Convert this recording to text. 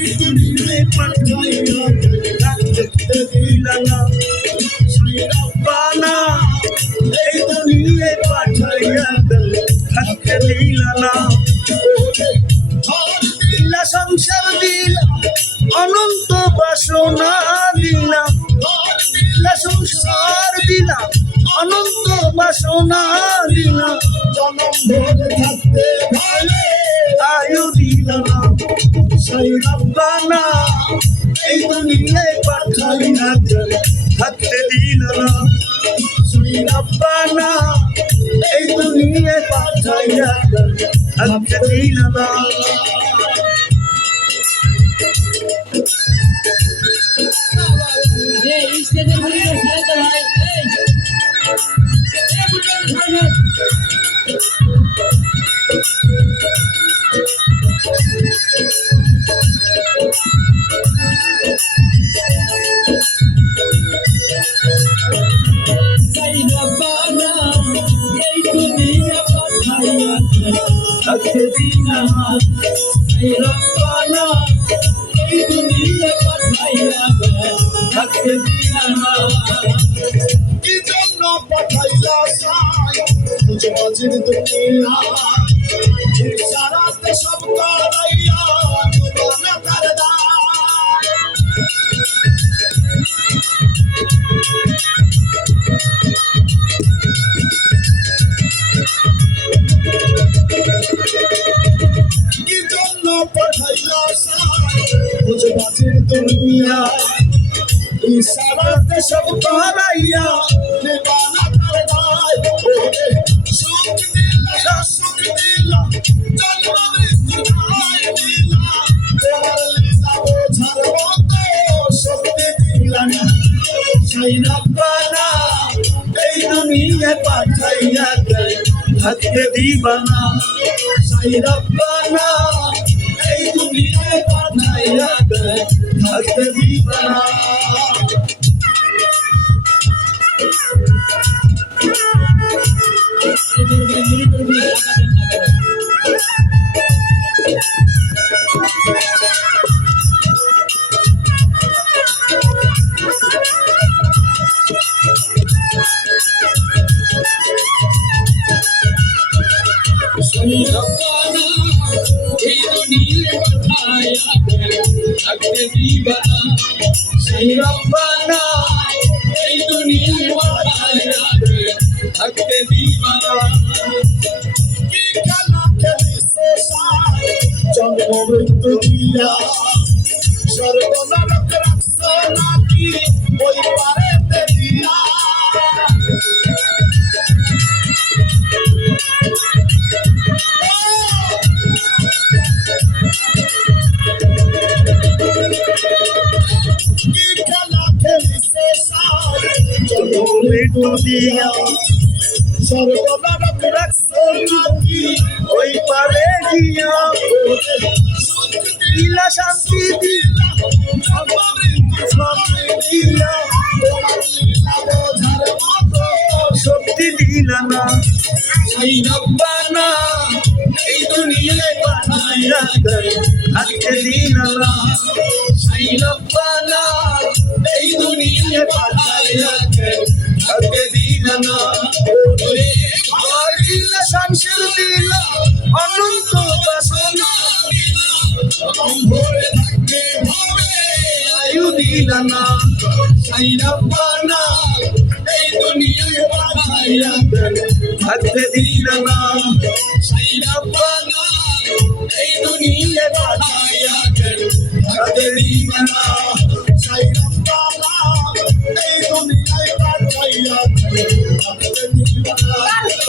এই দুনিয়ায় পাঠাইয়া থাকতে দিলা না সেই রব্বানা এই দুনিয়ায় পাঠাইয়া থাকতে দিলা না দিলা সংসার দিলা অনন্ত বাসনা দিলা দিলা সংসার দিলা অনন্ত বাসনা দিলা জনম ধরে থাকতে ভালে আয়ু দিলা না সেই রব্বানা এই দুনিয়ায় পাঠাইয়া থাকতে দিলা না সেই রব্বানা এই দুনিয়ায় পাঠাইয়া থাকতে দিলা না থাকতে দিলা না সেই রব্বানা এই দুনিয়ায় পাঠাইয়া থাকতে দিলা না কি জন্য পাঠাইলা সাই বুঝে বাজির দুনিয়া সারাতে সব করাইয়া দুনিয়া তার পাঠাইলা সাই বুঝে বাজির দুনিয়া ইশারাতে সব করাইয়া নিবানা তার দায় সুখ দিলা জন্ম মৃত্যু নাই দিলা তোমার লীলা বোঝার মতো শক্তি দিলা না সেই রব্বানা এই দুনিয়ায় পাঠাইয়া থাকতে দিবা না সেই রব্বানা এই দুনিয়ায় পাঠাইয়া থাকতে দিবা না সেই রব্বানা এই দুনিয়ায় পাঠাইয়া থাকতে দিবা না সেই রব্বানা এই দুনিয়ায় পাঠাইয়া থাকতে দিবা না কি খেলা খেলিছে সাই জন্ম মৃত্যু দিয়া স্বর্গ নরক রাখছ নাকি ওই পারেতে দিয়া মৃত্যু দিয়া স্বর্গ নরক রাখছ নাকি ওই পারে গিয়া দিলা শান্তি দিলা দিলা বোঝার মতো শক্তি দিলা না সেই রব্বানা এই দুনিয়ায় পাঠাইয়া থাকতে দিলা না সেই রব্বানা এই দুনিয়ায় পাঠাইয়া থাকতে দিলা না দিলা সংসার দিলা অনন্ত বাসনা ভরে থাকতে হবে আয়ু দিলা না সেই রব্বানা এই দুনিয়ায় পাঠাইয়া থাকতে দিলা না সেই রব্বানা এই দুনিয়ায় পাঠাইয়া থাকতে দিলা না